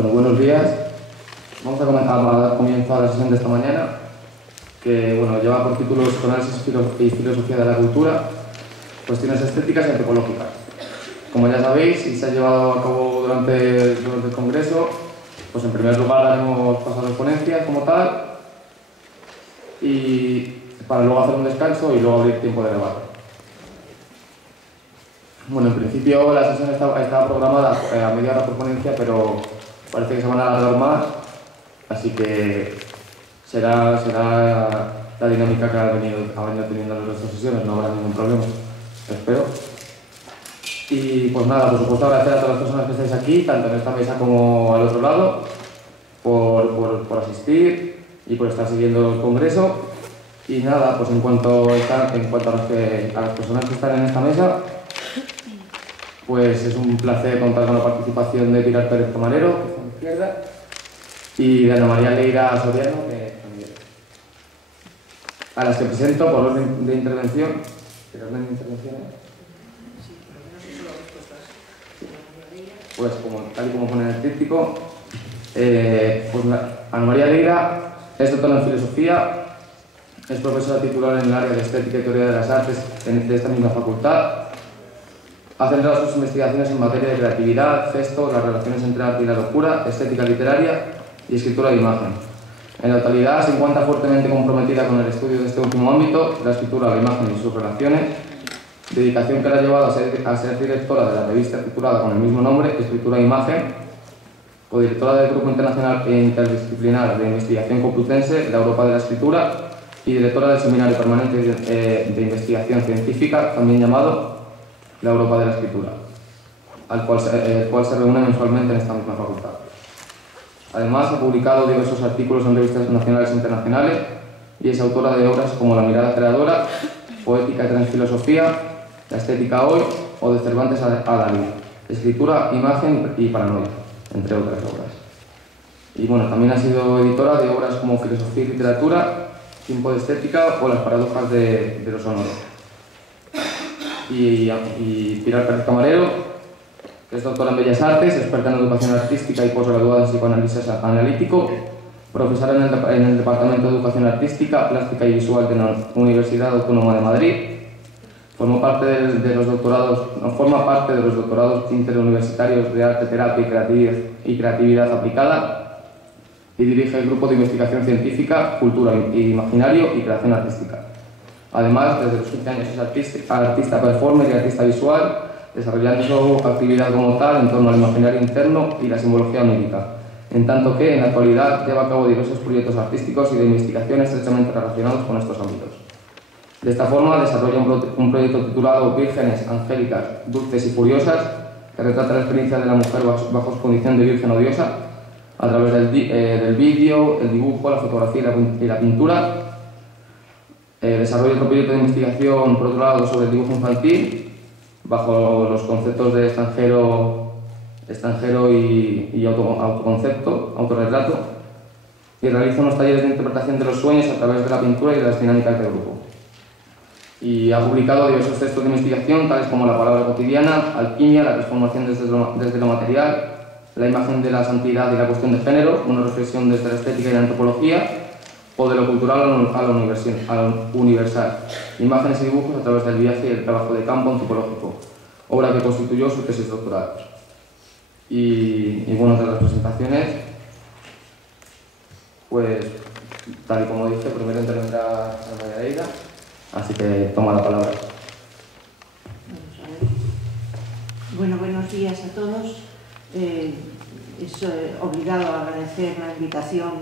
Bueno, buenos días. Vamos a dar comienzo a la sesión de esta mañana, que bueno, lleva por título Psicoanálisis y Filosofía de la Cultura, cuestiones estéticas y antropológicas. Como ya sabéis, y se ha llevado a cabo durante el Congreso, pues en primer lugar haremos pasar las ponencias como tal, y para luego hacer un descanso y luego abrir tiempo de debate. Bueno, en principio la sesión estaba programada a media hora por ponencia, pero parece que se van a alargar más, así que será la dinámica que ha venido teniendo en nuestras sesiones, no habrá ningún problema, espero. Y pues nada, por supuesto agradecer a todas las personas que estáis aquí, tanto en esta mesa como al otro lado, por asistir y por estar siguiendo el Congreso. Y nada, pues en cuanto a las personas que están en esta mesa, pues es un placer contar con la participación de Pilar Pérez Camarero, que está a mi izquierda, y de Ana María Leira Soriano, que también. A las que presento por orden de intervención. ¿Qué orden de intervención es? Pues tal y como pone en el tríptico, pues Ana María Leira es doctora en Filosofía, es profesora titular en el área de Estética y Teoría de las Artes de esta misma facultad. Ha centrado sus investigaciones en materia de creatividad, gesto, las relaciones entre arte y la locura, estética literaria y escritura de imagen. En la actualidad se encuentra fuertemente comprometida con el estudio de este último ámbito, la escritura, la imagen y sus relaciones, dedicación que la ha llevado a ser directora de la revista titulada con el mismo nombre, Escritura e Imagen, codirectora del Grupo Internacional e Interdisciplinar de Investigación Complutense, la Europa de la Escritura, y directora del Seminario Permanente de Investigación Científica, también llamado la Europa de la Escritura, el cual se reúne mensualmente en esta misma facultad. Además, ha publicado diversos artículos en revistas nacionales e internacionales y es autora de obras como La mirada creadora, Poética y Transfilosofía, La estética hoy o de Cervantes a Dalí, Escritura, Imagen y Paranoia, entre otras obras. Y bueno, también ha sido editora de obras como Filosofía y Literatura, Tiempo de Estética o Las paradojas de lo sonoro. Y Pilar Pérez Camarero, que es doctora en Bellas Artes, experta en educación artística y posgraduada en psicoanálisis analítico, profesora en el Departamento de Educación Artística, Plástica y Visual de la Universidad Autónoma de Madrid. Forma parte de los doctorados interuniversitarios de Arte, Terapia y Creatividad Aplicada y dirige el Grupo de Investigación Científica, Cultura y Imaginario y Creación Artística. Además, desde los 15 años es artista performer y artista visual, desarrollando su actividad como tal en torno al imaginario interno y la simbología onírica, en tanto que en la actualidad lleva a cabo diversos proyectos artísticos y de investigación estrechamente relacionados con estos ámbitos. De esta forma, desarrolla un proyecto titulado Vírgenes, Angélicas, Dulces y Furiosas, que retrata la experiencia de la mujer bajo su condición de virgen o diosa, a través del vídeo, el dibujo, la fotografía y la pintura. Desarrolla otro proyecto de investigación, por otro lado, sobre el dibujo infantil, bajo los conceptos de extranjero y autoconcepto, autorretrato, y realiza unos talleres de interpretación de los sueños a través de la pintura y de las dinámicas del grupo. Y ha publicado diversos textos de investigación, tales como La palabra cotidiana, Alquimia, la transformación desde lo material, La imagen de la santidad y la cuestión de género, una reflexión desde la estética y la antropología, o de lo cultural a lo universal, imágenes y dibujos a través del viaje y el trabajo de campo antropológico, obra que constituyó su tesis doctoral. Y bueno, de las presentaciones, pues tal y como dije, primero intervendrá Ana María Leira, así que toma la palabra. Bueno, buenos días a todos. Es obligado a agradecer la invitación,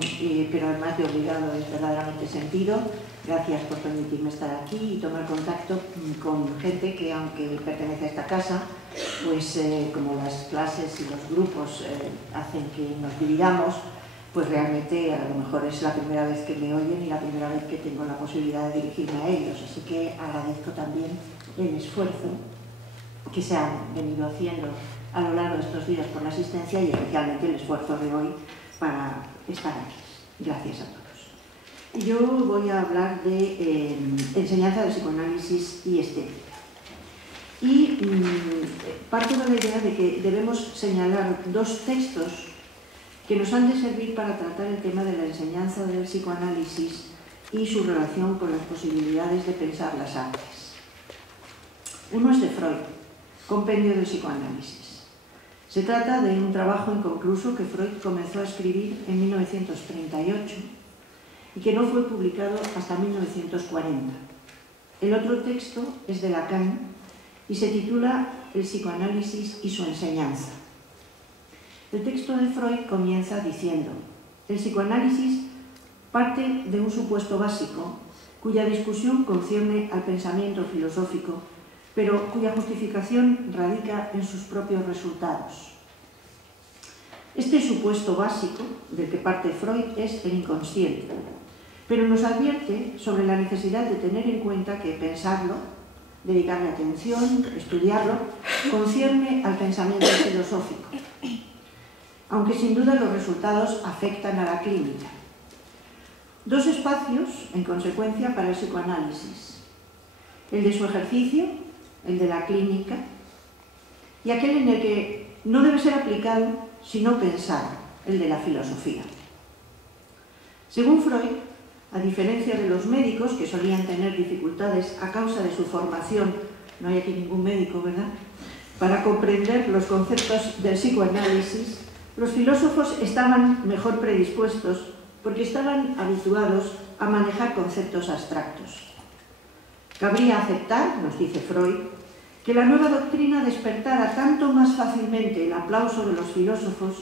pero además de obligado es verdaderamente sentido. Gracias por permitirme estar aquí y tomar contacto con gente que, aunque pertenece a esta casa, pues como las clases y los grupos hacen que nos dividamos, pues realmente a lo mejor es la primera vez que me oyen y la primera vez que tengo la posibilidad de dirigirme a ellos. Así que agradezco también el esfuerzo que se han venido haciendo a lo largo de estos días por la asistencia y especialmente el esfuerzo de hoy para estar aquí. Gracias a todos. Yo voy a hablar de enseñanza de psicoanálisis y estética. Y parto de la idea de que debemos señalar dos textos que nos han de servir para tratar el tema de la enseñanza del psicoanálisis y su relación con las posibilidades de pensar las artes. Uno es de Freud, Compendio del psicoanálisis. Se trata de un trabajo inconcluso que Freud comenzó a escribir en 1938 y que no fue publicado hasta 1940. El otro texto es de Lacan y se titula El psicoanálisis y su enseñanza. El texto de Freud comienza diciendo: el psicoanálisis parte de un supuesto básico cuya discusión concierne al pensamiento filosófico, pero cuya justificación radica en sus propios resultados. Este supuesto básico del que parte Freud es el inconsciente, pero nos advierte sobre la necesidad de tener en cuenta que pensarlo, dedicarle atención, estudiarlo, concierne al pensamiento filosófico, aunque sin duda los resultados afectan a la clínica. Dos espacios, en consecuencia, para el psicoanálisis: el de su ejercicio, el de la clínica, y aquel en el que no debe ser aplicado sino pensado, el de la filosofía. Según Freud, a diferencia de los médicos que solían tener dificultades a causa de su formación, no hay aquí ningún médico, ¿verdad?, para comprender los conceptos del psicoanálisis, los filósofos estaban mejor predispuestos porque estaban habituados a manejar conceptos abstractos. Cabría aceptar, nos dice Freud, que la nueva doctrina despertara tanto más fácilmente el aplauso de los filósofos,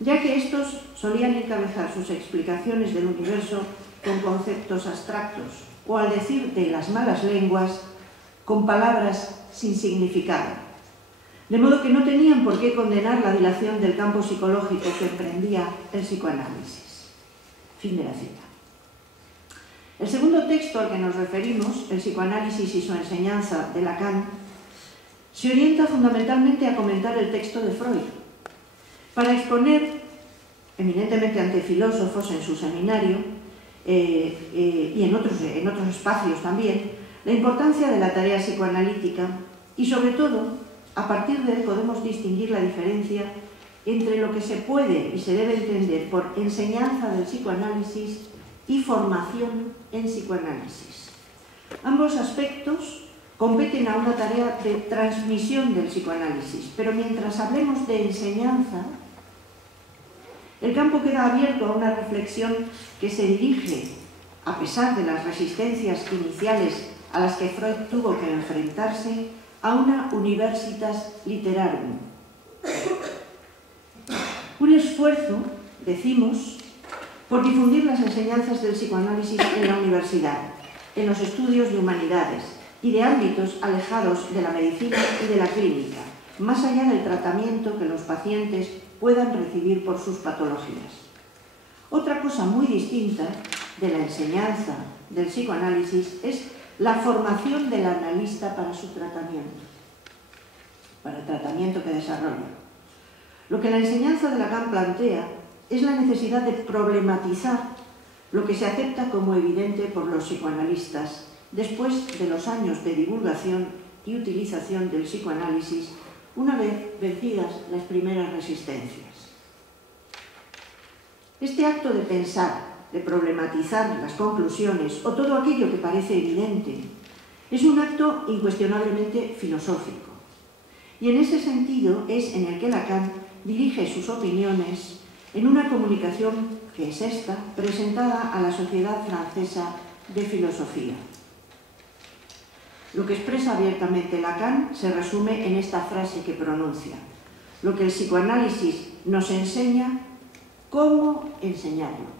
ya que estos solían encabezar sus explicaciones del universo con conceptos abstractos, o al decir de las malas lenguas, con palabras sin significado. De modo que no tenían por qué condenar la dilación del campo psicológico que emprendía el psicoanálisis. Fin de la cita. El segundo texto al que nos referimos, El psicoanálisis y su enseñanza, de Lacan, se orienta fundamentalmente a comentar el texto de Freud, para exponer, eminentemente ante filósofos en su seminario y en otros espacios también, la importancia de la tarea psicoanalítica y, sobre todo, a partir de él podemos distinguir la diferencia entre lo que se puede y se debe entender por enseñanza del psicoanálisis y formación en psicoanálisis. Ambos aspectos competen a una tarea de transmisión del psicoanálisis, pero mientras hablemos de enseñanza, el campo queda abierto a una reflexión que se dirige, a pesar de las resistencias iniciales a las que Freud tuvo que enfrentarse, a una universitas literarum. Un esfuerzo, decimos, por difundir las enseñanzas del psicoanálisis en la universidad, en los estudios de humanidades y de ámbitos alejados de la medicina y de la clínica, más allá del tratamiento que los pacientes puedan recibir por sus patologías. Otra cosa muy distinta de la enseñanza del psicoanálisis es la formación del analista para su tratamiento, para el tratamiento que desarrolla. Lo que la enseñanza de Lacan plantea es la necesidad de problematizar lo que se acepta como evidente por los psicoanalistas después de los años de divulgación y utilización del psicoanálisis, una vez vencidas las primeras resistencias. Este acto de pensar, de problematizar las conclusiones o todo aquello que parece evidente, es un acto incuestionablemente filosófico. Y en ese sentido es en el que Lacan dirige sus opiniones en una comunicación que es esta, presentada a la Sociedad Francesa de Filosofía. Lo que expresa abiertamente Lacan se resume en esta frase que pronuncia: lo que el psicoanálisis nos enseña, ¿cómo enseñarlo?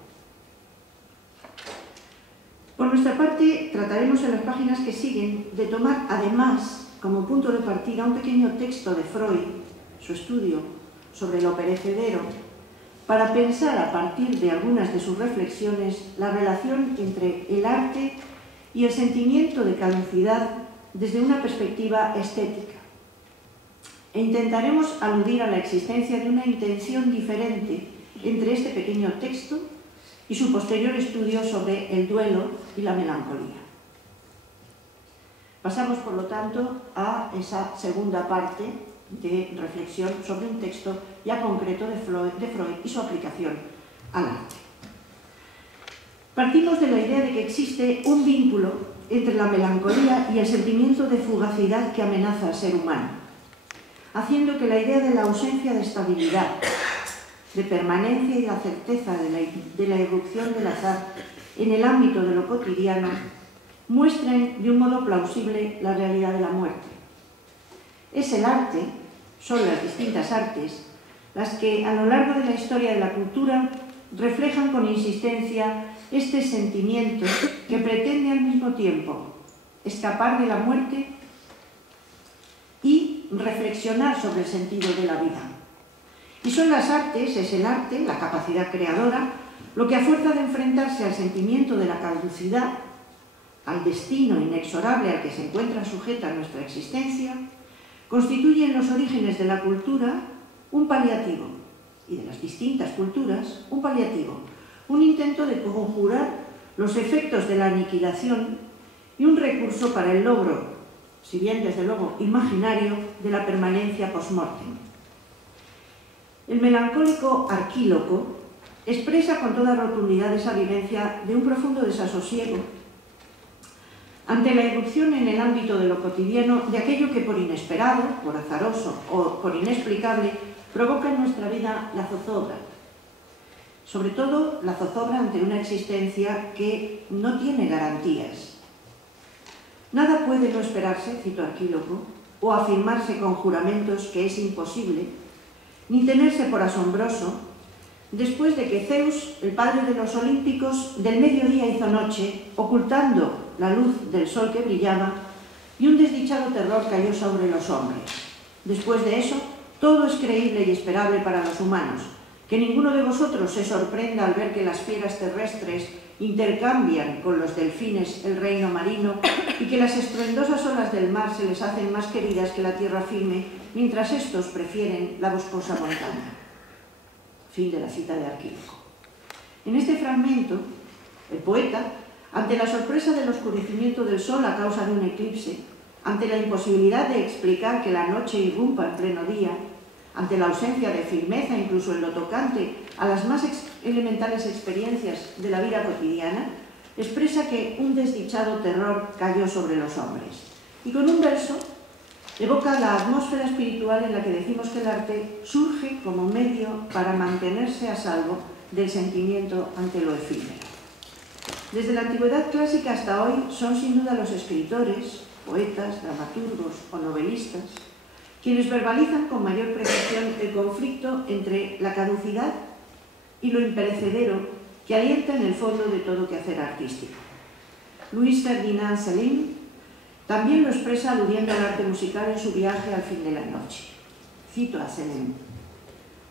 Por nuestra parte, trataremos en las páginas que siguen de tomar, además, como punto de partida, un pequeño texto de Freud, su estudio sobre lo perecedero, para pensar a partir de algunas de sus reflexiones la relación entre el arte y el sentimiento de caducidad desde una perspectiva estética. E intentaremos aludir a la existencia de una intención diferente entre este pequeño texto y su posterior estudio sobre el duelo y la melancolía. Pasamos, por lo tanto, a esa segunda parte de reflexión sobre un texto ya concreto de Freud y su aplicación al arte. Partimos de la idea de que existe un vínculo entre la melancolía y el sentimiento de fugacidad que amenaza al ser humano, haciendo que la idea de la ausencia de estabilidad, de permanencia y la certeza de la irrupción del azar en el ámbito de lo cotidiano muestren de un modo plausible la realidad de la muerte. Es el arte, son las distintas artes, las que a lo largo de la historia de la cultura reflejan con insistencia este sentimiento que pretende al mismo tiempo escapar de la muerte y reflexionar sobre el sentido de la vida. Y son las artes, es el arte, la capacidad creadora, lo que a fuerza de enfrentarse al sentimiento de la caducidad, al destino inexorable al que se encuentra sujeta nuestra existencia, constituye en los orígenes de la cultura un paliativo, y de las distintas culturas un paliativo, un intento de conjurar los efectos de la aniquilación y un recurso para el logro, si bien desde luego imaginario, de la permanencia post-mortem. El melancólico Arquíloco expresa con toda rotundidad esa vivencia de un profundo desasosiego ante la irrupción en el ámbito de lo cotidiano de aquello que por inesperado, por azaroso o por inexplicable provoca en nuestra vida la zozobra. Sobre todo la zozobra ante una existencia que no tiene garantías. Nada puede no esperarse, cito Arquíloco, o afirmarse con juramentos que es imposible, ni tenerse por asombroso, después de que Zeus, el padre de los olímpicos, del mediodía hizo noche, ocultando la luz del sol que brillaba, y un desdichado terror cayó sobre los hombres. Después de eso, todo es creíble y esperable para los humanos. Que ninguno de vosotros se sorprenda al ver que las fieras terrestres intercambian con los delfines el reino marino y que las estruendosas olas del mar se les hacen más queridas que la tierra firme, mientras estos prefieren la boscosa montaña. Fin de la cita de Arquíloco. En este fragmento, el poeta, ante la sorpresa del oscurecimiento del sol a causa de un eclipse, ante la imposibilidad de explicar que la noche irrumpa en pleno día, ante la ausencia de firmeza incluso en lo tocante a las más elementales experiencias de la vida cotidiana, expresa que un desdichado terror cayó sobre los hombres. Y con un verso evoca la atmósfera espiritual en la que decimos que el arte surge como medio para mantenerse a salvo del sentimiento ante lo efímero. Desde la antigüedad clásica hasta hoy son sin duda los escritores, poetas, dramaturgos o novelistas quienes verbalizan con mayor precisión el conflicto entre la caducidad y lo imperecedero que alienta en el fondo de todo quehacer artístico. Louis Ferdinand Céline también lo expresa aludiendo al arte musical en su viaje al fin de la noche. Cito a Céline: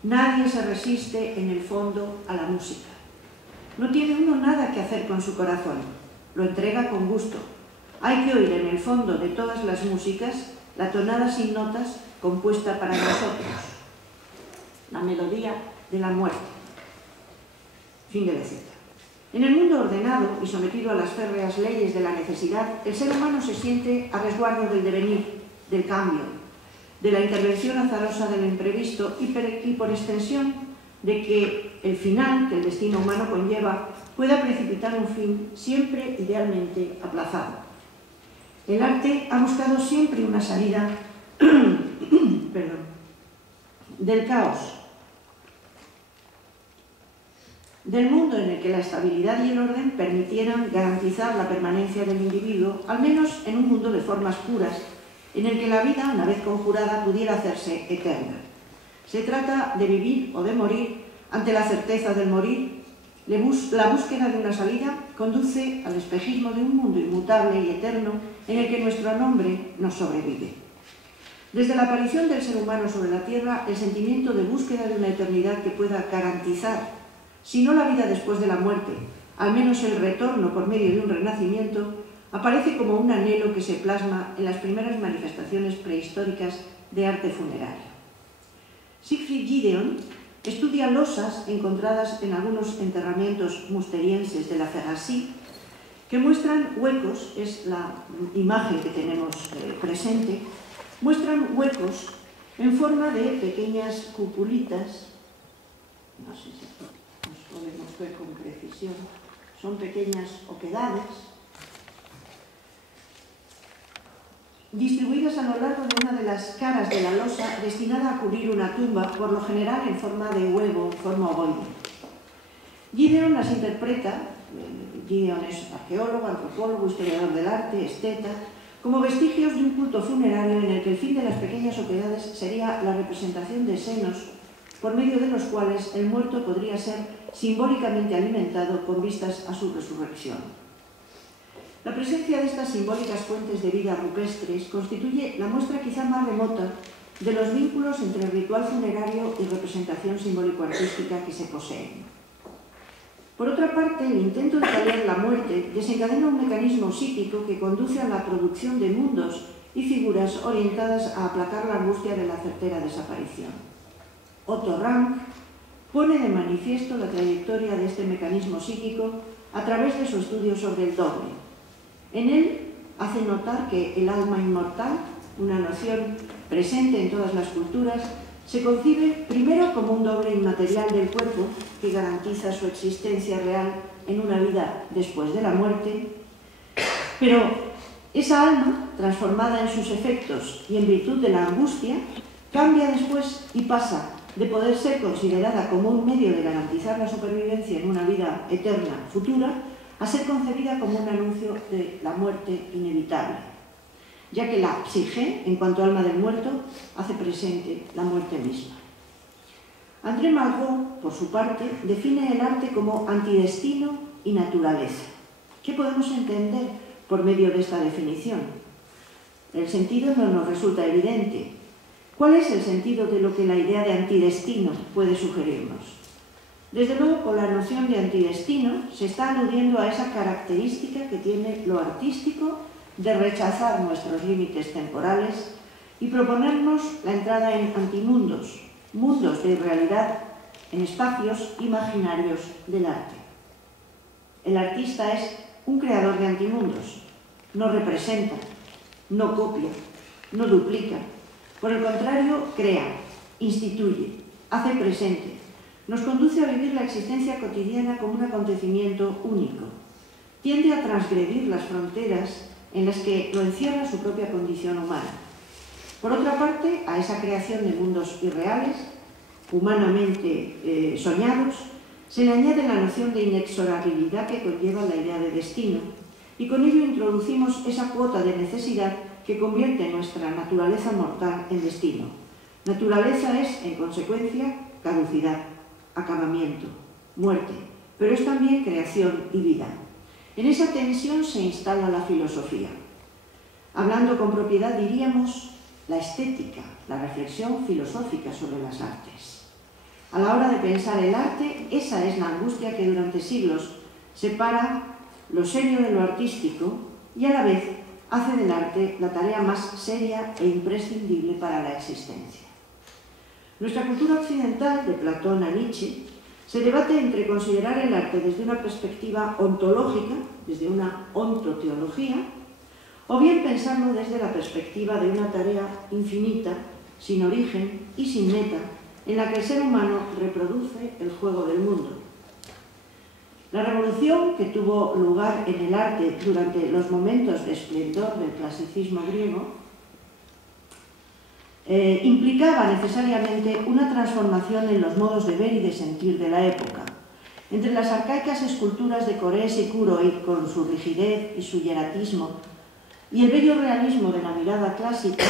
nadie se resiste en el fondo a la música. No tiene uno nada que hacer con su corazón, lo entrega con gusto. Hay que oír en el fondo de todas las músicas la tonada sin notas compuesta para nosotros, la melodía de la muerte. Fin de la cita. En el mundo ordenado y sometido a las férreas leyes de la necesidad, el ser humano se siente a resguardo del devenir, del cambio, de la intervención azarosa del imprevisto y por extensión de que el final que el destino humano conlleva pueda precipitar un fin siempre idealmente aplazado. El arte ha buscado siempre una salida del caos, del mundo en el que la estabilidad y el orden permitieran garantizar la permanencia del individuo, al menos en un mundo de formas puras, en el que la vida, una vez conjurada, pudiera hacerse eterna. Se trata de vivir o de morir ante la certeza del morir. La búsqueda de una salida conduce al espejismo de un mundo inmutable y eterno en el que nuestro nombre nos sobrevive. Desde la aparición del ser humano sobre la Tierra, el sentimiento de búsqueda de una eternidad que pueda garantizar, si no la vida después de la muerte, al menos el retorno por medio de un renacimiento, aparece como un anhelo que se plasma en las primeras manifestaciones prehistóricas de arte funerario. Siegfried Gideon estudia losas encontradas en algunos enterramientos musterienses de la Ferrasie que muestran huecos, es la imagen que tenemos presente, muestran huecos en forma de pequeñas cupulitas, no sé si nos podemos ver con precisión, son pequeñas oquedades, distribuidas a lo largo de una de las caras de la losa destinada a cubrir una tumba, por lo general en forma de huevo, en forma ovoide. Gideon las interpreta, Gideon es arqueólogo, antropólogo, historiador del arte, esteta, como vestigios de un culto funerario en el que el fin de las pequeñas oquedades sería la representación de senos, por medio de los cuales el muerto podría ser simbólicamente alimentado con vistas a su resurrección. La presencia de estas simbólicas fuentes de vida rupestres constituye la muestra quizá más remota de los vínculos entre el ritual funerario y representación simbólico-artística que se poseen. Por otra parte, el intento de paliar la muerte desencadena un mecanismo psíquico que conduce a la producción de mundos y figuras orientadas a aplacar la angustia de la certera desaparición. Otto Rank pone de manifiesto la trayectoria de este mecanismo psíquico a través de su estudio sobre el doble. En él hace notar que el alma inmortal, una noción presente en todas las culturas, se concibe primero como un doble inmaterial del cuerpo que garantiza su existencia real en una vida después de la muerte, pero esa alma, transformada en sus efectos y en virtud de la angustia, cambia después y pasa de poder ser considerada como un medio de garantizar la supervivencia en una vida eterna futura a ser concebida como un anuncio de la muerte inevitable, ya que la psique, en cuanto alma del muerto, hace presente la muerte misma. André Malraux, por su parte, define el arte como antidestino y naturaleza. ¿Qué podemos entender por medio de esta definición? El sentido no nos resulta evidente. ¿Cuál es el sentido de lo que la idea de antidestino puede sugerirnos? Desde luego, con la noción de antidestino se está aludiendo a esa característica que tiene lo artístico de rechazar nuestros límites temporales y proponernos la entrada en antimundos, mundos de realidad en espacios imaginarios del arte. El artista es un creador de antimundos, no representa, no copia, no duplica, por el contrario, crea, instituye, hace presente, nos conduce a vivir la existencia cotidiana como un acontecimiento único, tiende a transgredir las fronteras en las que lo encierra su propia condición humana. Por otra parte, a esa creación de mundos irreales, humanamente soñados, se le añade la noción de inexorabilidad que conlleva la idea de destino, y con ello introducimos esa cuota de necesidad que convierte nuestra naturaleza mortal en destino. Naturaleza es, en consecuencia, caducidad, acabamiento, muerte, pero es también creación y vida. En esa tensión se instala la filosofía. Hablando con propiedad diríamos la estética, la reflexión filosófica sobre las artes. A la hora de pensar el arte, esa es la angustia que durante siglos separa lo serio de lo artístico y a la vez hace del arte la tarea más seria e imprescindible para la existencia. Nuestra cultura occidental, de Platón a Nietzsche, se debate entre considerar el arte desde una perspectiva ontológica, desde una ontoteología, o bien pensarlo desde la perspectiva de una tarea infinita, sin origen y sin meta, en la que el ser humano reproduce el juego del mundo. La revolución que tuvo lugar en el arte durante los momentos de esplendor del clasicismo griego implicaba necesariamente una transformación en los modos de ver y de sentir de la época. Entre las arcaicas esculturas de Corés y Kuroy, con su rigidez y su hieratismo, y el bello realismo de la mirada clásica,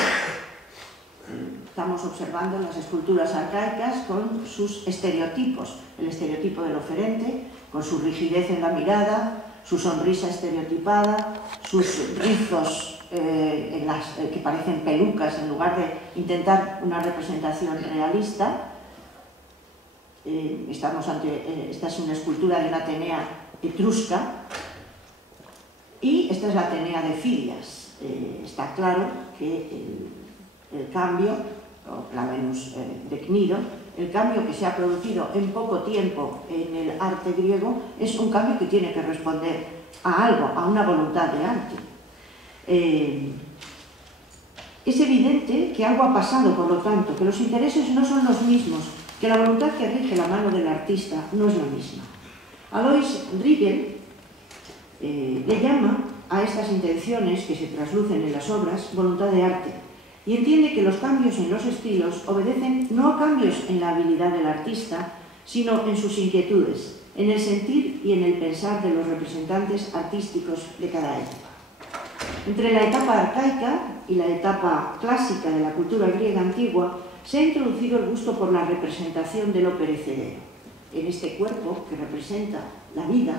estamos observando las esculturas arcaicas con sus estereotipos, el estereotipo del oferente, con su rigidez en la mirada, su sonrisa estereotipada, sus rizos que parecen pelucas en lugar de intentar una representación realista. Esta es una escultura de una Atenea etrusca y esta es la Atenea de Fidias. Está claro que el cambio, o la Venus de Cnido, el cambio que se ha producido en poco tiempo en el arte griego es un cambio que tiene que responder a algo, a una voluntad de arte. Es evidente que algo ha pasado, por lo tanto, que los intereses no son los mismos, que la voluntad que rige la mano del artista no es la misma. Alois Riegel le llama a estas intenciones que se traslucen en las obras voluntad de arte y entiende que los cambios en los estilos obedecen no a cambios en la habilidad del artista, sino en sus inquietudes, en el sentir y en el pensar de los representantes artísticos de cada época. Entre la etapa arcaica y la etapa clásica de la cultura griega antigua se ha introducido el gusto por la representación de lo perecedero. En este cuerpo que representa la vida,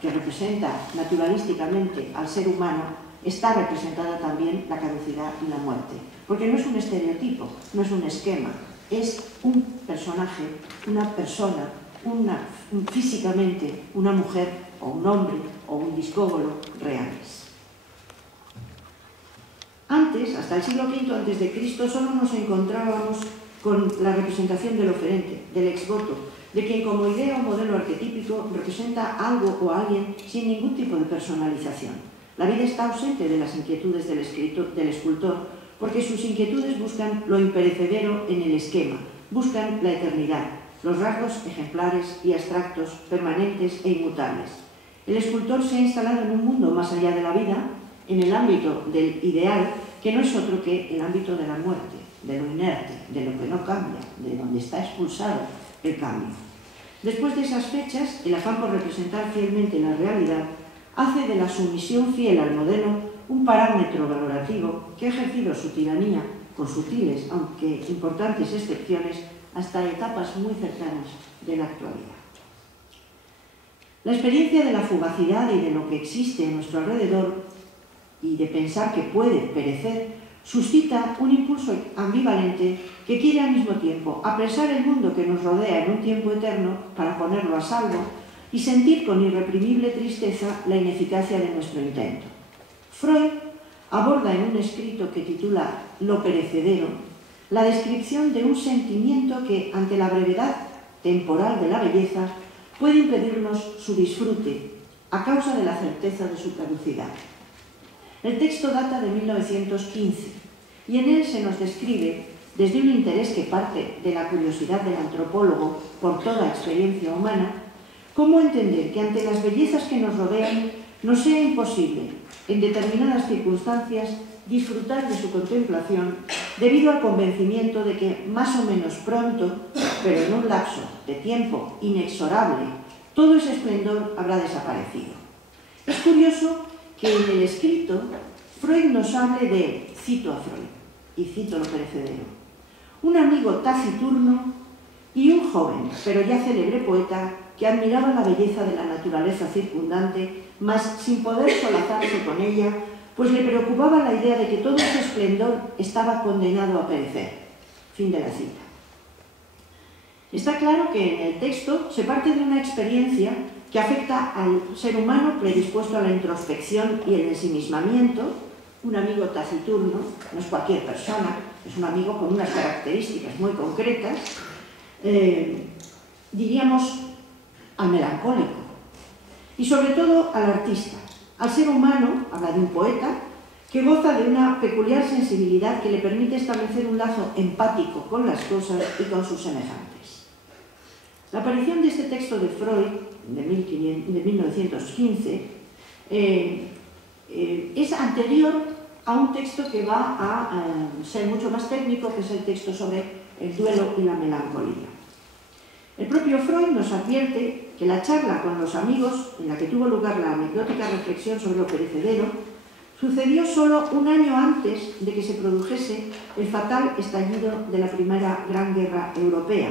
que representa naturalísticamente al ser humano, está representada también la caducidad y la muerte. Porque no es un estereotipo, no es un esquema, es un personaje, una persona, físicamente una mujer o un hombre o un discóbolo reales. Antes, hasta el siglo V a.C., solo nos encontrábamos con la representación del oferente, del exvoto, de quien como idea o modelo arquetípico representa algo o a alguien sin ningún tipo de personalización. La vida está ausente de las inquietudes del escultor, porque sus inquietudes buscan lo imperecedero en el esquema, buscan la eternidad, los rasgos ejemplares y abstractos, permanentes e inmutables. El escultor se ha instalado en un mundo más allá de la vida, en el ámbito del ideal, que no es otro que el ámbito de la muerte, de lo inerte, de lo que no cambia, de donde está expulsado el cambio. Después de esas fechas, el afán por representar fielmente la realidad hace de la sumisión fiel al modelo un parámetro valorativo que ha ejercido su tiranía con sutiles, aunque importantes excepciones, hasta etapas muy cercanas de la actualidad. La experiencia de la fugacidad y de lo que existe a nuestro alrededor y de pensar que puede perecer suscita un impulso ambivalente que quiere al mismo tiempo apresar el mundo que nos rodea en un tiempo eterno para ponerlo a salvo y sentir con irreprimible tristeza la ineficacia de nuestro intento. Freud aborda en un escrito que titula Lo perecedero la descripción de un sentimiento que, ante la brevedad temporal de la belleza, puede impedirnos su disfrute a causa de la certeza de su caducidad. El texto data de 1915 y en él se nos describe, desde un interés que parte de la curiosidad del antropólogo por toda experiencia humana, cómo entender que ante las bellezas que nos rodean nos sea imposible, en determinadas circunstancias, disfrutar de su contemplación debido al convencimiento de que más o menos pronto, pero en un lapso de tiempo inexorable, todo ese esplendor habrá desaparecido. Es curioso que en el escrito Freud nos hable de, cito a Freud, y cito lo perecedero, un amigo taciturno y un joven, pero ya célebre poeta que admiraba la belleza de la naturaleza circundante, mas sin poder solazarse con ella, pues le preocupaba la idea de que todo ese esplendor estaba condenado a perecer. Fin de la cita. Está claro que en el texto se parte de una experiencia que afecta al ser humano predispuesto a la introspección y el ensimismamiento. Un amigo taciturno no es cualquier persona, es un amigo con unas características muy concretas, diríamos al melancólico, y sobre todo al artista, al ser humano, habla de un poeta, que goza de una peculiar sensibilidad que le permite establecer un lazo empático con las cosas y con sus semejantes. La aparición de este texto de Freud, de 1915, es anterior a un texto que va a ser mucho más técnico, que es el texto sobre el duelo y la melancolía. El propio Freud nos advierte que la charla con los amigos, en la que tuvo lugar la anecdótica reflexión sobre lo perecedero, sucedió solo un año antes de que se produjese el fatal estallido de la Primera Gran Guerra Europea,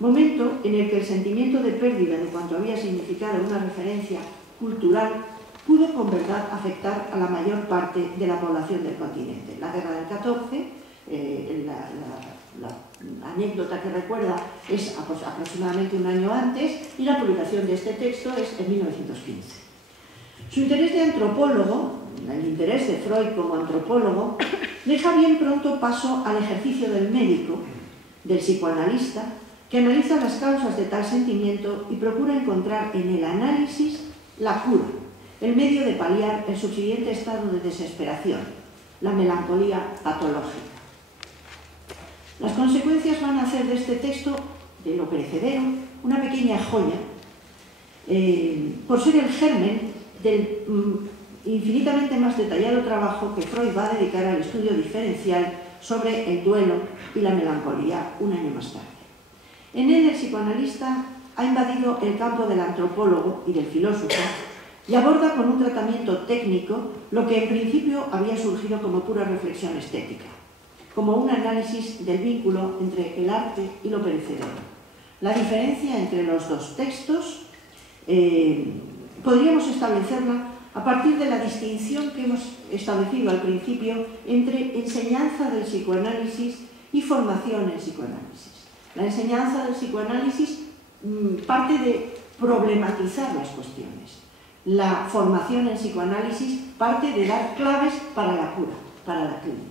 momento en el que el sentimiento de pérdida de cuanto había significado una referencia cultural pudo con verdad afectar a la mayor parte de la población del continente. La guerra del 14, la anécdota que recuerda es aproximadamente un año antes y la publicación de este texto es en 1915. Su interés de antropólogo, el interés de Freud como antropólogo, deja bien pronto paso al ejercicio del médico, del psicoanalista, que analiza las causas de tal sentimiento y procura encontrar en el análisis la cura, el medio de paliar el subsiguiente estado de desesperación, la melancolía patológica. Las consecuencias van a hacer de este texto, de Lo perecedero, una pequeña joya, por ser el germen del infinitamente más detallado trabajo que Freud va a dedicar al estudio diferencial sobre el duelo y la melancolía un año más tarde. En él, el psicoanalista ha invadido el campo del antropólogo y del filósofo y aborda con un tratamiento técnico lo que en principio había surgido como pura reflexión estética, como un análisis del vínculo entre el arte y lo perecedero. La diferencia entre los dos textos podríamos establecerla a partir de la distinción que hemos establecido al principio entre enseñanza del psicoanálisis y formación en psicoanálisis. La enseñanza del psicoanálisis parte de problematizar las cuestiones. La formación en psicoanálisis parte de dar claves para la cura, para la clínica.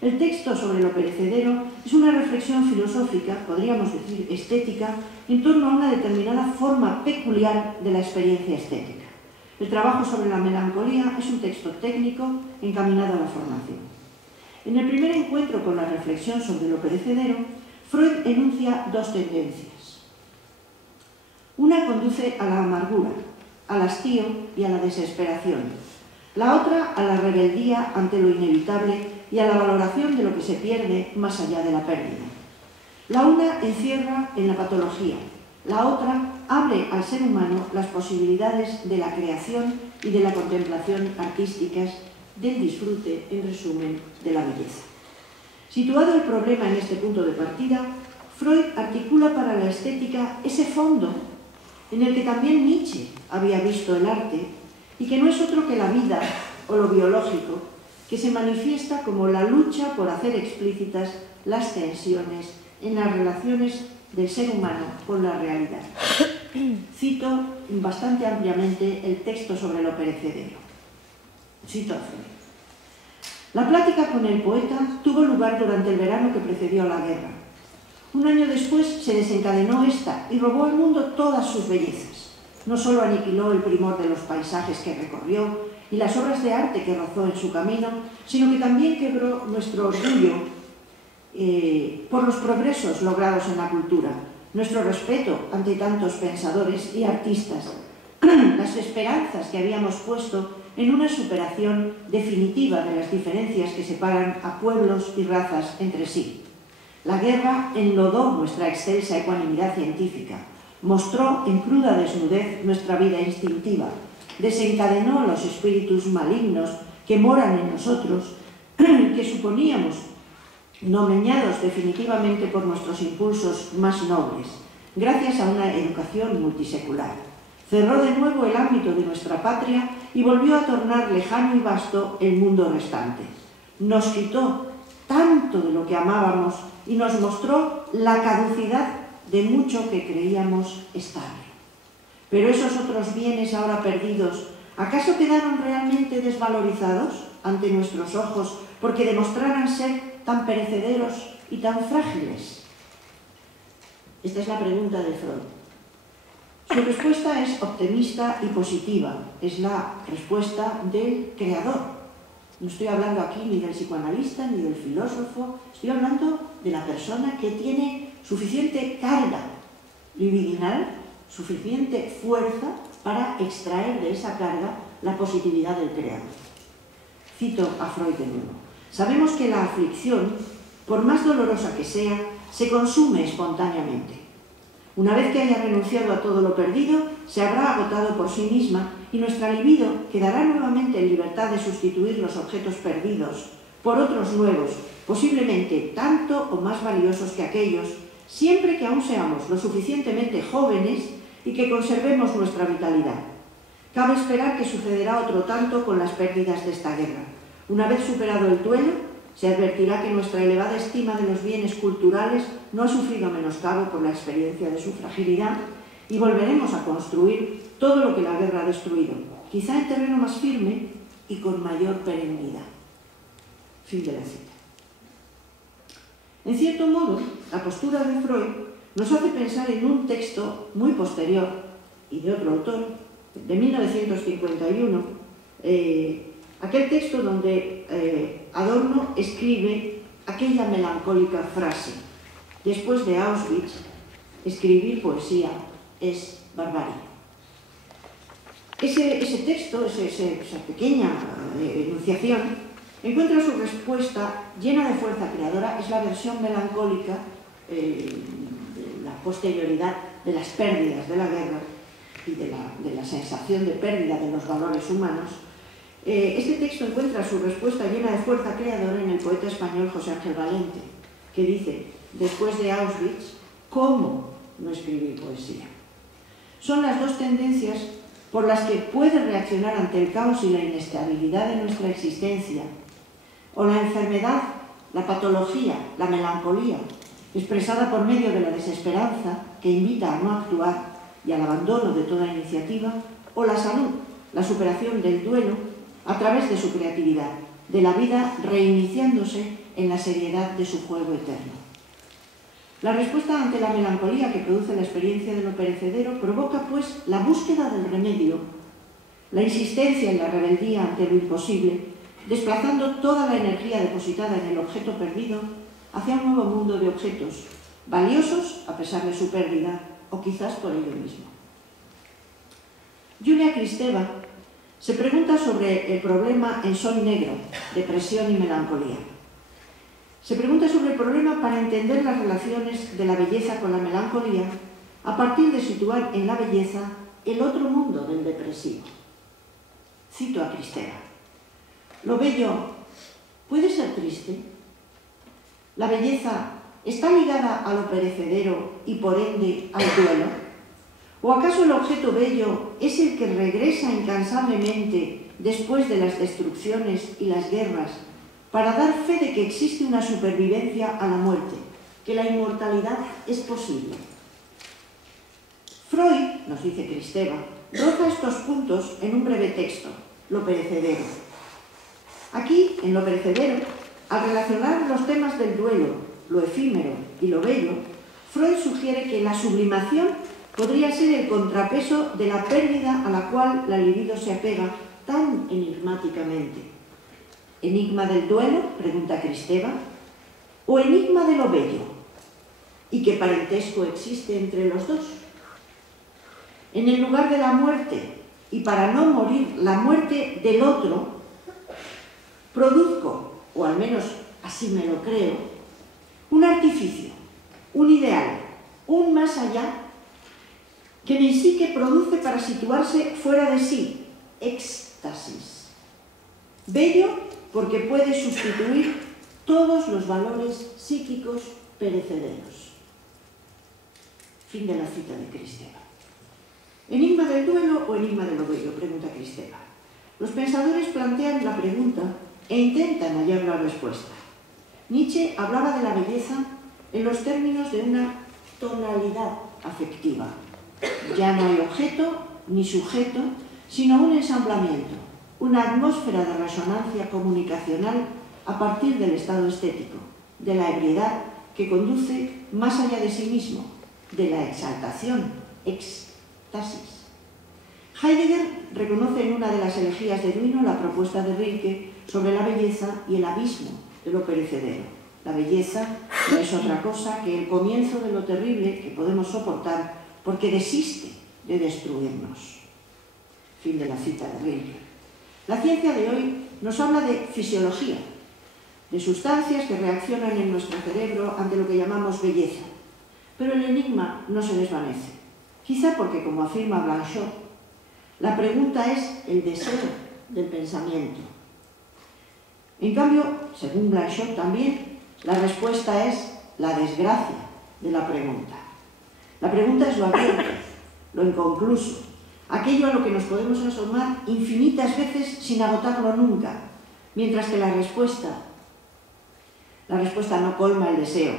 El texto sobre lo perecedero es una reflexión filosófica, podríamos decir estética, en torno a una determinada forma peculiar de la experiencia estética. El trabajo sobre la melancolía es un texto técnico encaminado a la formación. En el primer encuentro con la reflexión sobre lo perecedero, Freud enuncia dos tendencias. Una conduce a la amargura, al hastío y a la desesperación. La otra a la rebeldía ante lo inevitable y a la valoración de lo que se pierde más allá de la pérdida. La una encierra en la patología, la otra abre al ser humano las posibilidades de la creación y de la contemplación artísticas, del disfrute, en resumen, de la belleza. Situado el problema en este punto de partida, Freud articula para la estética ese fondo en el que también Nietzsche había visto el arte y que no es otro que la vida o lo biológico, que se manifiesta como la lucha por hacer explícitas las tensiones en las relaciones del ser humano con la realidad. Cito bastante ampliamente el texto sobre lo perecedero. Cito a Freud. La plática con el poeta tuvo lugar durante el verano que precedió a la guerra. Un año después se desencadenó esta y robó al mundo todas sus bellezas. No solo aniquiló el primor de los paisajes que recorrió y las obras de arte que rozó en su camino, sino que también quebró nuestro orgullo por los progresos logrados en la cultura, nuestro respeto ante tantos pensadores y artistas, las esperanzas que habíamos puesto en una superación definitiva de las diferencias que separan a pueblos y razas entre sí. La guerra enlodó nuestra excelsa ecuanimidad científica, mostró en cruda desnudez nuestra vida instintiva, desencadenó los espíritus malignos que moran en nosotros, que suponíamos nomeñados definitivamente por nuestros impulsos más nobles, gracias a una educación multisecular. Cerró de nuevo el ámbito de nuestra patria y volvió a tornar lejano y vasto el mundo restante. Nos quitó tanto de lo que amábamos y nos mostró la caducidad de mucho que creíamos estable. Pero esos otros bienes ahora perdidos, ¿acaso quedaron realmente desvalorizados ante nuestros ojos porque demostraran ser tan perecederos y tan frágiles? Esta es la pregunta de Freud. Su respuesta es optimista y positiva, es la respuesta del creador. No estoy hablando aquí ni del psicoanalista ni del filósofo, estoy hablando de la persona que tiene suficiente carga libidinal, suficiente fuerza para extraer de esa carga la positividad del creador. Cito a Freud de nuevo. Sabemos que la aflicción, por más dolorosa que sea, se consume espontáneamente. Una vez que haya renunciado a todo lo perdido, se habrá agotado por sí misma y nuestra libido quedará nuevamente en libertad de sustituir los objetos perdidos por otros nuevos, posiblemente tanto o más valiosos que aquellos, siempre que aún seamos lo suficientemente jóvenes y que conservemos nuestra vitalidad. Cabe esperar que sucederá otro tanto con las pérdidas de esta guerra. Una vez superado el duelo, se advertirá que nuestra elevada estima de los bienes culturales no ha sufrido menoscabo por la experiencia de su fragilidad y volveremos a construir todo lo que la guerra ha destruido, quizá en terreno más firme y con mayor perennidad. Fin de la cita. En cierto modo, la postura de Freud nos hace pensar en un texto muy posterior y de otro autor, de 1951, aquel texto donde Adorno escribe aquella melancólica frase: después de Auschwitz, escribir poesía es barbarie. Ese texto, esa pequeña enunciación, encuentra su respuesta llena de fuerza creadora. Es la versión melancólica de la posterioridad de las pérdidas de la guerra y de la sensación de pérdida de los valores humanos. Este texto encuentra su respuesta llena de fuerza creadora en el poeta español José Ángel Valente, que dice: después de Auschwitz, ¿cómo no escribir poesía? Son las dos tendencias por las que puede reaccionar ante el caos y la inestabilidad de nuestra existencia, o la enfermedad, la patología, la melancolía, expresada por medio de la desesperanza que invita a no actuar y al abandono de toda iniciativa, o la salud, la superación del duelo a través de su creatividad, de la vida reiniciándose en la seriedad de su juego eterno. La respuesta ante la melancolía que produce la experiencia de lo perecedero provoca, pues, la búsqueda del remedio, la insistencia en la rebeldía ante lo imposible, desplazando toda la energía depositada en el objeto perdido hacia un nuevo mundo de objetos, valiosos a pesar de su pérdida, o quizás por ello mismo. Julia Kristeva se pregunta sobre el problema en Sol Negro, depresión y melancolía. Se pregunta sobre el problema para entender las relaciones de la belleza con la melancolía a partir de situar en la belleza el otro mundo del depresivo. Cito a Kristeva: ¿lo bello puede ser triste? ¿La belleza está ligada a lo perecedero y por ende al duelo? ¿O acaso el objeto bello es el que regresa incansablemente después de las destrucciones y las guerras para dar fe de que existe una supervivencia a la muerte, que la inmortalidad es posible? Freud, nos dice Kristeva, roza estos puntos en un breve texto: Lo perecedero. Aquí, en Lo perecedero, al relacionar los temas del duelo, lo efímero y lo bello, Freud sugiere que la sublimación podría ser el contrapeso de la pérdida a la cual la libido se apega tan enigmáticamente. ¿Enigma del duelo?, pregunta Kristeva, ¿o enigma de lo bello? ¿Y qué parentesco existe entre los dos? En el lugar de la muerte, y para no morir la muerte del otro, produzco, o al menos así me lo creo, un artificio, un ideal, un más allá, que mi psique produce para situarse fuera de sí, éxtasis. Bello porque puede sustituir todos los valores psíquicos perecederos. Fin de la cita de Kristeva. ¿Enigma del duelo o enigma de lo bello?, pregunta Kristeva. Los pensadores plantean la pregunta e intentan hallar la respuesta. Nietzsche hablaba de la belleza en los términos de una tonalidad afectiva. Ya no hay objeto ni sujeto, sino un ensamblamiento, una atmósfera de resonancia comunicacional a partir del estado estético, de la ebriedad que conduce más allá de sí mismo, de la exaltación, éxtasis. Heidegger reconoce en una de las elegías de Duino la propuesta de Rilke sobre la belleza y el abismo de lo perecedero. La belleza no es otra cosa que el comienzo de lo terrible que podemos soportar porque desiste de destruirnos. Fin de la cita de Rilke. La ciencia de hoy nos habla de fisiología, de sustancias que reaccionan en nuestro cerebro ante lo que llamamos belleza. Pero el enigma no se desvanece. Quizá porque, como afirma Blanchot, la pregunta es el deseo del pensamiento. En cambio, según Blanchot también, la respuesta es la desgracia de la pregunta. La pregunta es lo abierto, lo inconcluso, aquello a lo que nos podemos asomar infinitas veces sin agotarlo nunca, mientras que la respuesta no colma el deseo,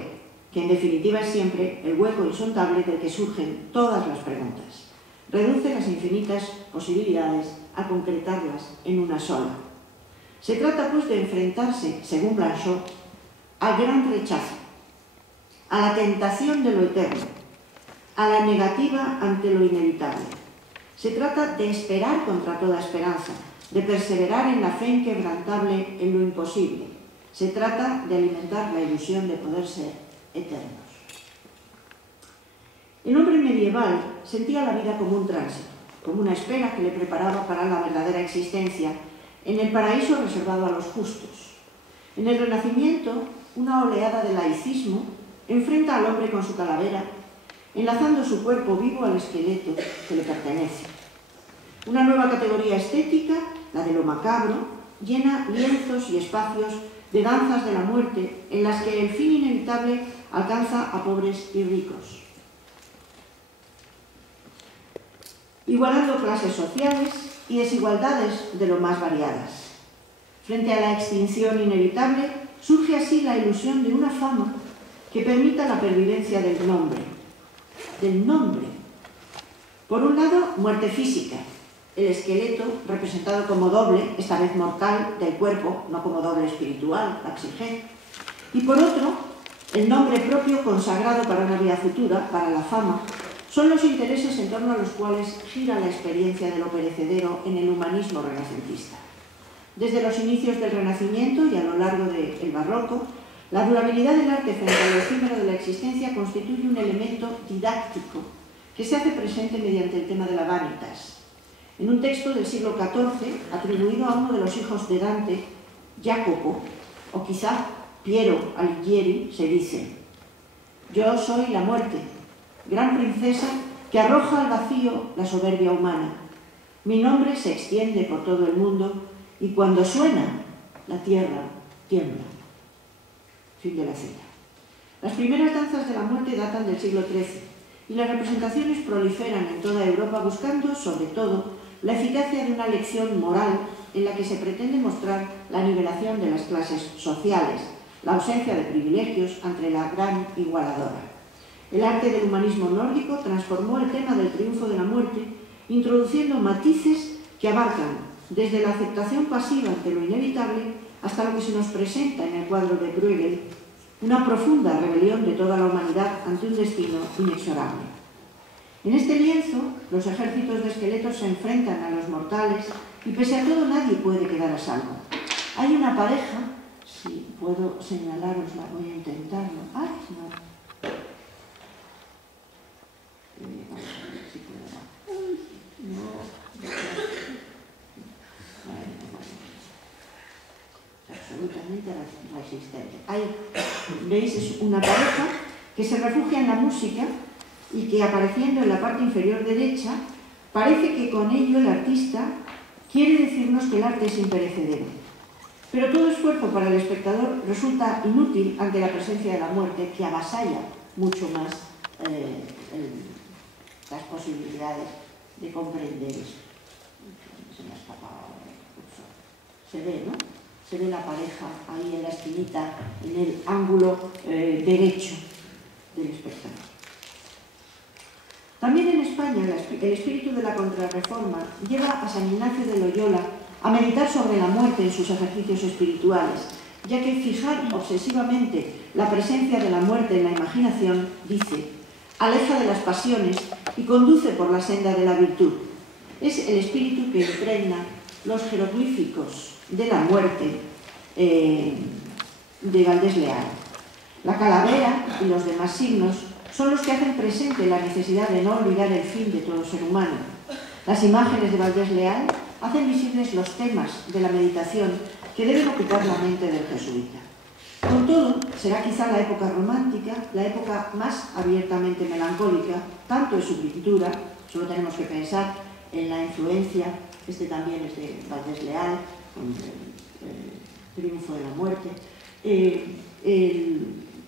que en definitiva es siempre el hueco insondable del que surgen todas las preguntas. Reduce las infinitas posibilidades a concretarlas en una sola. Se trata, pues, de enfrentarse, según Blanchot, al gran rechazo, a la tentación de lo eterno, a la negativa ante lo inevitable. Se trata de esperar contra toda esperanza, de perseverar en la fe inquebrantable en lo imposible. Se trata de alimentar la ilusión de poder ser eternos. El hombre medieval sentía la vida como un tránsito, como una espera que le preparaba para la verdadera existencia en el paraíso reservado a los justos. En el Renacimiento, una oleada de laicismo enfrenta al hombre con su calavera, enlazando su cuerpo vivo al esqueleto que le pertenece. Una nueva categoría estética, la de lo macabro, llena lienzos y espacios de danzas de la muerte en las que el fin inevitable alcanza a pobres y ricos. Igualando clases sociales y desigualdades de lo más variadas. Frente a la extinción inevitable, surge así la ilusión de una fama que permita la pervivencia del nombre. Del nombre. Por un lado, muerte física, el esqueleto representado como doble, esta vez mortal, del cuerpo, no como doble espiritual, la psique. Y por otro, el nombre propio consagrado para una vida futura, para la fama, son los intereses en torno a los cuales gira la experiencia de lo perecedero en el humanismo renacentista. Desde los inicios del Renacimiento y a lo largo del Barroco, la durabilidad del arte frente a lo efímero de la existencia constituye un elemento didáctico que se hace presente mediante el tema de la vanitas. En un texto del siglo XIV, atribuido a uno de los hijos de Dante, Jacopo, o quizá Piero Alighieri, se dice: «Yo soy la muerte, gran princesa que arroja al vacío la soberbia humana. Mi nombre se extiende por todo el mundo y cuando suena, la tierra tiembla». Fin de la cita. Las primeras danzas de la muerte datan del siglo XIII y las representaciones proliferan en toda Europa buscando, sobre todo, la eficacia de una lección moral en la que se pretende mostrar la nivelación de las clases sociales, la ausencia de privilegios ante la gran igualadora. El arte del humanismo nórdico transformó el tema del triunfo de la muerte, introduciendo matices que abarcan desde la aceptación pasiva ante lo inevitable hasta lo que se nos presenta en el cuadro de Bruegel, una profunda rebelión de toda la humanidad ante un destino inexorable. En este lienzo, los ejércitos de esqueletos se enfrentan a los mortales y pese a todo nadie puede quedar a salvo. Hay una pareja, si puedo señalarosla, voy a intentarlo. ¡Ay, no! Vamos a ver si puedo. No, es absolutamente resistente. Ahí, veis, es una pareja que se refugia en la música y que, apareciendo en la parte inferior derecha, parece que con ello el artista quiere decirnos que el arte es imperecedero. Pero todo esfuerzo para el espectador resulta inútil ante la presencia de la muerte, que avasalla mucho más las posibilidades de comprender esto. Se me ha escapado el cursor. Se ve, ¿no? Se ve la pareja ahí en la esquinita, en el ángulo derecho del espectador. También en España el espíritu de la Contrarreforma lleva a San Ignacio de Loyola a meditar sobre la muerte en sus ejercicios espirituales, ya que fijar obsesivamente la presencia de la muerte en la imaginación, dice, aleja de las pasiones y conduce por la senda de la virtud. Es el espíritu que impregna los jeroglíficos de la muerte de Valdés Leal. La calavera y los demás signos son los que hacen presente la necesidad de no olvidar el fin de todo ser humano. Las imágenes de Valdés Leal hacen visibles los temas de la meditación que deben ocupar la mente del jesuita. Con todo, será quizá la época romántica, la época más abiertamente melancólica, tanto en su pintura, solo tenemos que pensar en la influencia, este también es de Valdés Leal, con el triunfo de la muerte,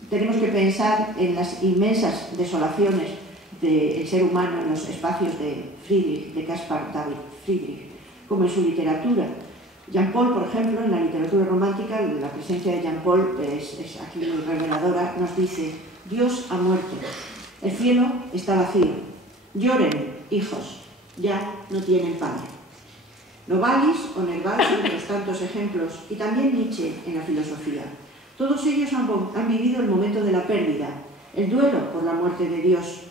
tenemos que pensar en las inmensas desolaciones del ser humano en los espacios de Friedrich, de Caspar David Friedrich, como en su literatura. Jean Paul, por ejemplo, en la literatura romántica, la presencia de Jean Paul es aquí muy reveladora, nos dice: Dios ha muerto, el cielo está vacío, lloren, hijos, ya no tienen padre. Novalis o Nerval son otros tantos ejemplos, y también Nietzsche en la filosofía. Todos ellos han vivido el momento de la pérdida, el duelo por la muerte de Dios.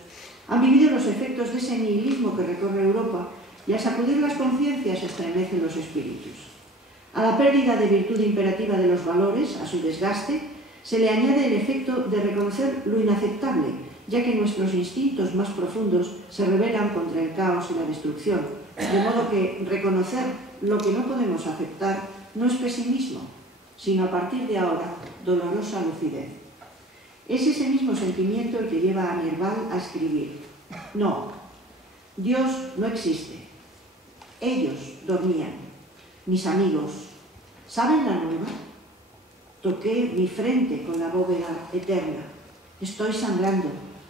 Han vivido los efectos de ese nihilismo que recorre Europa y al sacudir las conciencias estremecen los espíritus. A la pérdida de virtud imperativa de los valores, a su desgaste, se le añade el efecto de reconocer lo inaceptable, ya que nuestros instintos más profundos se rebelan contra el caos y la destrucción, de modo que reconocer lo que no podemos aceptar no es pesimismo, sino a partir de ahora dolorosa lucidez. Es ese mismo sentimiento el que lleva a Nerval a escribir: no, Dios no existe. Ellos dormían. Mis amigos, ¿saben la nueva? Toqué mi frente con la bóveda eterna. Estoy sangrando,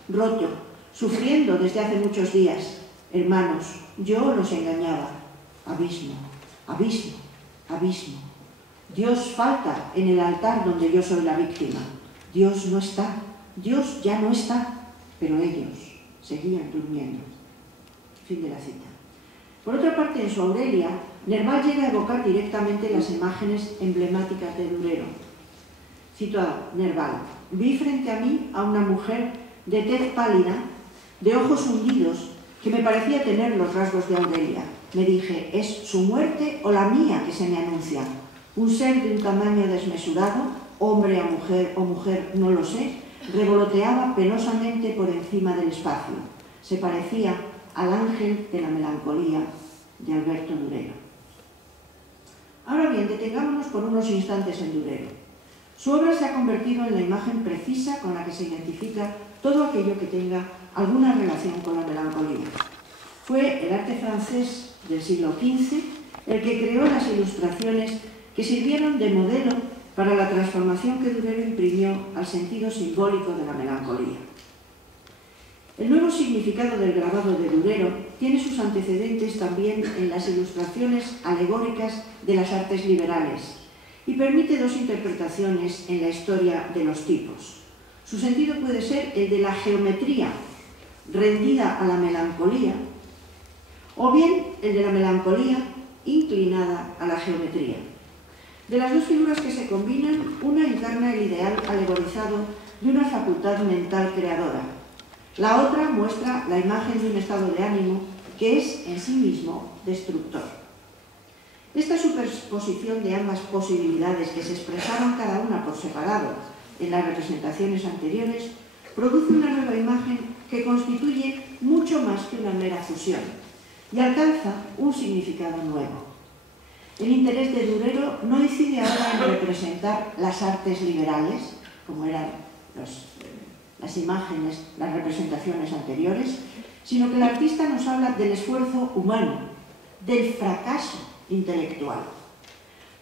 roto, sufriendo desde hace muchos días. Hermanos, yo los engañaba. Abismo, abismo, abismo. Dios falta en el altar donde yo soy la víctima. Dios no está, Dios ya no está, pero ellos seguían durmiendo. Fin de la cita. Por otra parte, en su Aurelia, Nerval llega a evocar directamente las imágenes emblemáticas de Durero. Cito a Nerval: vi frente a mí a una mujer de tez pálida, de ojos hundidos, que me parecía tener los rasgos de Aurelia. Me dije, ¿es su muerte o la mía que se me anuncia? Un ser de un tamaño desmesurado, hombre o mujer, no lo sé, revoloteaba penosamente por encima del espacio. Se parecía al ángel de la melancolía de Alberto Durero. Ahora bien, detengámonos por unos instantes en Durero. Su obra se ha convertido en la imagen precisa con la que se identifica todo aquello que tenga alguna relación con la melancolía. Fue el arte francés del siglo XV el que creó las ilustraciones que sirvieron de modelo para la transformación que Durero imprimió al sentido simbólico de la melancolía. El nuevo significado del grabado de Durero tiene sus antecedentes también en las ilustraciones alegóricas de las artes liberales y permite dos interpretaciones en la historia de los tipos. Su sentido puede ser el de la geometría rendida a la melancolía, o bien el de la melancolía inclinada a la geometría. De las dos figuras que se combinan, una encarna el ideal alegorizado de una facultad mental creadora. La otra muestra la imagen de un estado de ánimo que es en sí mismo destructor. Esta superposición de ambas posibilidades, que se expresaron cada una por separado en las representaciones anteriores, produce una nueva imagen que constituye mucho más que una mera fusión y alcanza un significado nuevo. El interés de Durero no incide ahora en representar las artes liberales, como eran las imágenes, las representaciones anteriores, sino que el artista nos habla del esfuerzo humano, del fracaso intelectual.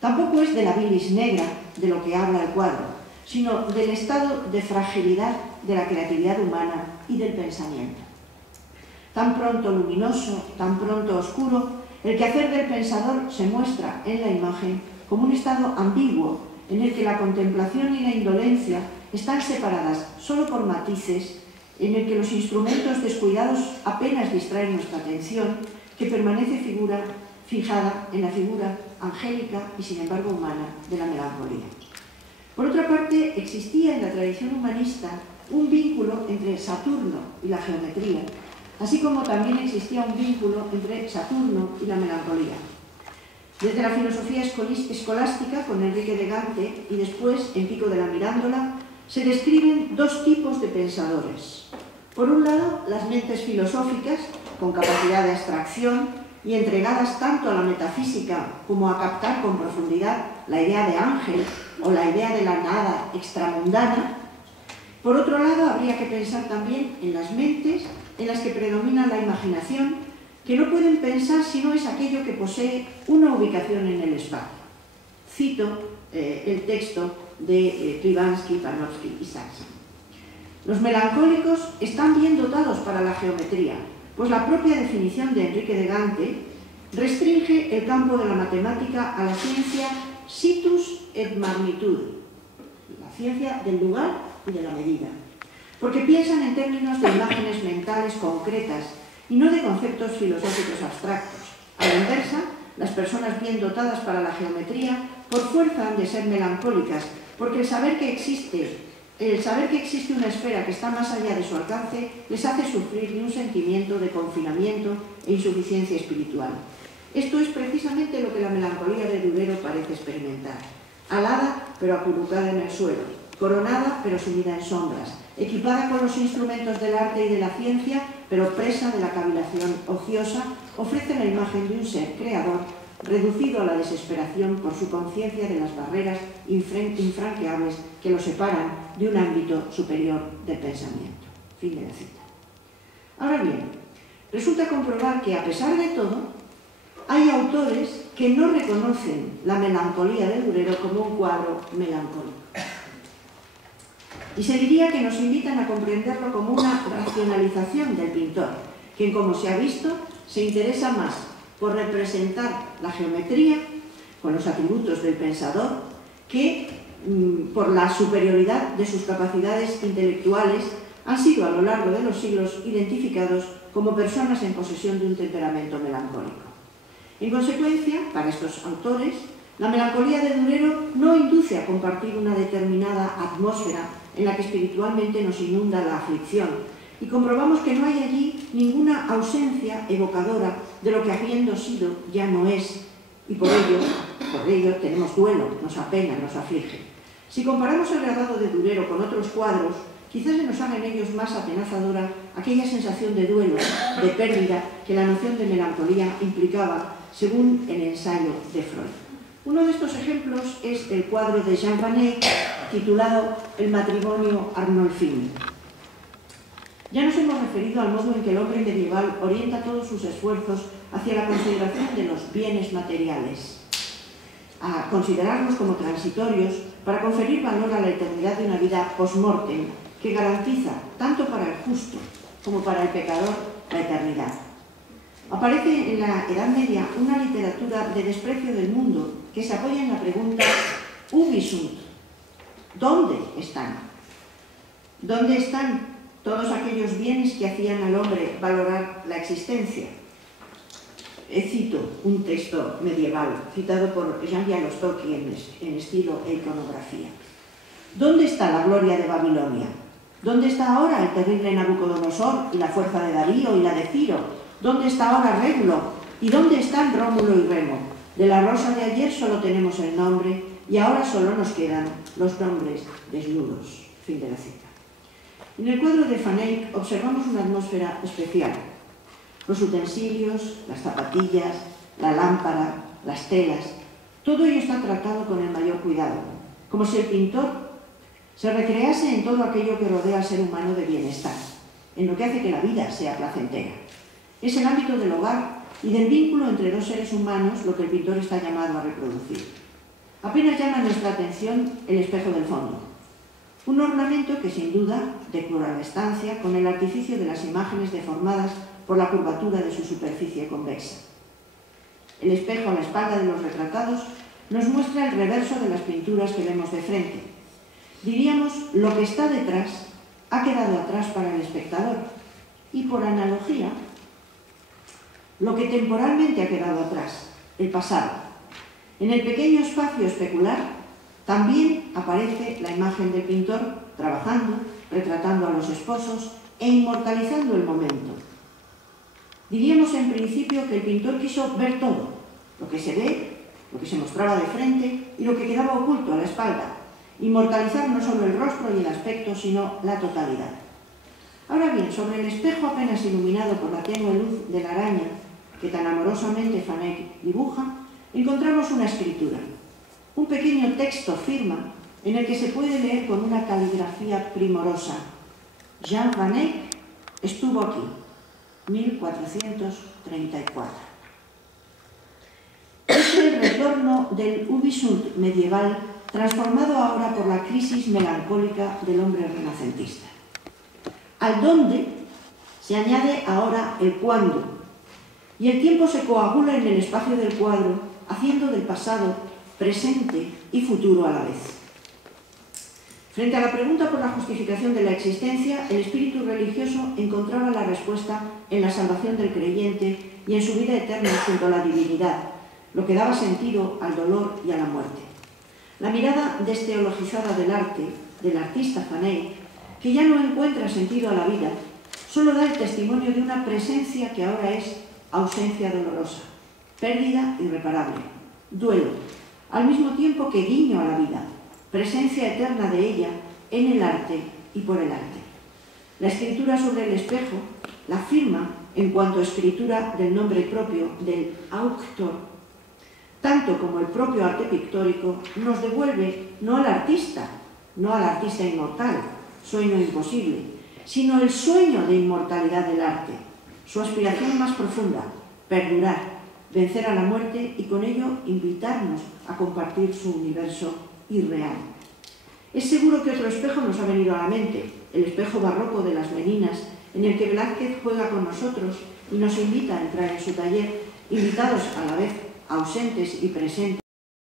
Tampoco es de la bilis negra de lo que habla el cuadro, sino del estado de fragilidad de la creatividad humana y del pensamiento. Tan pronto luminoso, tan pronto oscuro, el quehacer del pensador se muestra en la imagen como un estado ambiguo en el que la contemplación y la indolencia están separadas solo por matices, en el que los instrumentos descuidados apenas distraen nuestra atención, que permanece fijada en la figura angélica y sin embargo humana de la melancolía. Por otra parte, existía en la tradición humanista un vínculo entre Saturno y la geometría, así como también existía un vínculo entre Saturno y la melancolía. Desde la filosofía escolástica, con Enrique de Gante, y después en Pico de la Mirándola, se describen dos tipos de pensadores. Por un lado, las mentes filosóficas, con capacidad de abstracción y entregadas tanto a la metafísica como a captar con profundidad la idea de ángel o la idea de la nada extramundana. Por otro lado, habría que pensar también en las mentes en las que predomina la imaginación, que no pueden pensar si no es aquello que posee una ubicación en el espacio. Cito el texto de Klivansky, Panofsky y Saxon. Los melancólicos están bien dotados para la geometría, pues la propia definición de Enrique de Gante restringe el campo de la matemática a la ciencia situs et magnitude, la ciencia del lugar y de la medida, porque piensan en términos de imágenes mentales concretas y no de conceptos filosóficos abstractos. A la inversa, las personas bien dotadas para la geometría por fuerza han de ser melancólicas, porque el saber que existe El saber que existe una esfera que está más allá de su alcance les hace sufrir de un sentimiento de confinamiento e insuficiencia espiritual. Esto es precisamente lo que la melancolía de Durero parece experimentar. Alada, pero acurrucada en el suelo, coronada, pero sumida en sombras, equipada con los instrumentos del arte y de la ciencia, pero presa de la cavilación ociosa, ofrece la imagen de un ser creador reducido a la desesperación por su conciencia de las barreras infranqueables que lo separan de un ámbito superior del pensamiento. Fin de la cita. Ahora bien, resulta comprobar que, a pesar de todo, hay autores que no reconocen la melancolía de Durero como un cuadro melancólico. Y se diría que nos invitan a comprenderlo como una racionalización del pintor, quien, como se ha visto, se interesa más por representar la geometría con los atributos del pensador que por la superioridad de sus capacidades intelectuales. Han sido a lo largo de los siglos identificados como personas en posesión de un temperamento melancólico. En consecuencia, para estos autores, la melancolía de Durero no induce a compartir una determinada atmósfera en la que espiritualmente nos inunda la aflicción, y comprobamos que no hay allí ninguna ausencia evocadora de lo que habiendo sido ya no es, y por ello tenemos duelo, nos apena, nos aflige. Si comparamos el grabado de Durero con otros cuadros, quizás se nos haga en ellos más atenazadora aquella sensación de duelo, de pérdida, que la noción de melancolía implicaba, según el ensayo de Freud. Uno de estos ejemplos es el cuadro de Jean Van Eyck, titulado El matrimonio Arnolfini. Ya nos hemos referido al modo en que el hombre medieval orienta todos sus esfuerzos hacia la consideración de los bienes materiales, a considerarlos como transitorios para conferir valor a la eternidad de una vida post-mortem que garantiza, tanto para el justo como para el pecador, la eternidad. Aparece en la Edad Media una literatura de desprecio del mundo que se apoya en la pregunta «Ubi sunt?», ¿dónde están? ¿Dónde están todos aquellos bienes que hacían al hombre valorar la existencia? Cito un texto medieval citado por Jean Bialostocki en estilo e iconografía. ¿Dónde está la gloria de Babilonia? ¿Dónde está ahora el terrible Nabucodonosor y la fuerza de Darío y la de Ciro? ¿Dónde está ahora Régulo? ¿Y dónde están Rómulo y Remo? De la rosa de ayer solo tenemos el nombre y ahora solo nos quedan los nombres desnudos. Fin de la cita. En el cuadro de Van Eyck observamos una atmósfera especial. Los utensilios, las zapatillas, la lámpara, las telas, todo ello está tratado con el mayor cuidado, como si el pintor se recrease en todo aquello que rodea al ser humano de bienestar, en lo que hace que la vida sea placentera. Es el ámbito del hogar y del vínculo entre dos seres humanos lo que el pintor está llamado a reproducir. Apenas llama nuestra atención el espejo del fondo, un ornamento que sin duda decora la estancia con el artificio de las imágenes deformadas por la curvatura de su superficie convexa. El espejo a la espalda de los retratados nos muestra el reverso de las pinturas que vemos de frente. Diríamos, lo que está detrás ha quedado atrás para el espectador y, por analogía, lo que temporalmente ha quedado atrás, el pasado. En el pequeño espacio especular también aparece la imagen del pintor trabajando, retratando a los esposos e inmortalizando el momento. Diríamos en principio que el pintor quiso ver todo, lo que se ve, lo que se mostraba de frente y lo que quedaba oculto a la espalda, inmortalizar no solo el rostro y el aspecto, sino la totalidad. Ahora bien, sobre el espejo apenas iluminado por la tenue luz de la araña que tan amorosamente Van Eyck dibuja, encontramos una escritura, un pequeño texto firma en el que se puede leer con una caligrafía primorosa: Jean Van Eyck estuvo aquí, 1434. Es el retorno del Ubi sunt medieval transformado ahora por la crisis melancólica del hombre renacentista. Al dónde se añade ahora el cuándo, y el tiempo se coagula en el espacio del cuadro, haciendo del pasado, presente y futuro a la vez. Frente a la pregunta por la justificación de la existencia, el espíritu religioso encontraba la respuesta en la salvación del creyente y en su vida eterna junto a la divinidad, lo que daba sentido al dolor y a la muerte. La mirada desteologizada del arte del artista Faney, que ya no encuentra sentido a la vida, solo da el testimonio de una presencia que ahora es ausencia dolorosa, pérdida irreparable, duelo, al mismo tiempo que guiño a la vida, presencia eterna de ella en el arte y por el arte. La escritura sobre el espejo la firma en cuanto a escritura del nombre propio del autor, tanto como el propio arte pictórico nos devuelve no al artista inmortal, sueño imposible, sino el sueño de inmortalidad del arte, su aspiración más profunda, perdurar, vencer a la muerte y con ello invitarnos a compartir su universo irreal. Es seguro que otro espejo nos ha venido a la mente, el espejo barroco de las Meninas, en el que Velázquez juega con nosotros y nos invita a entrar en su taller, invitados a la vez ausentes y presentes.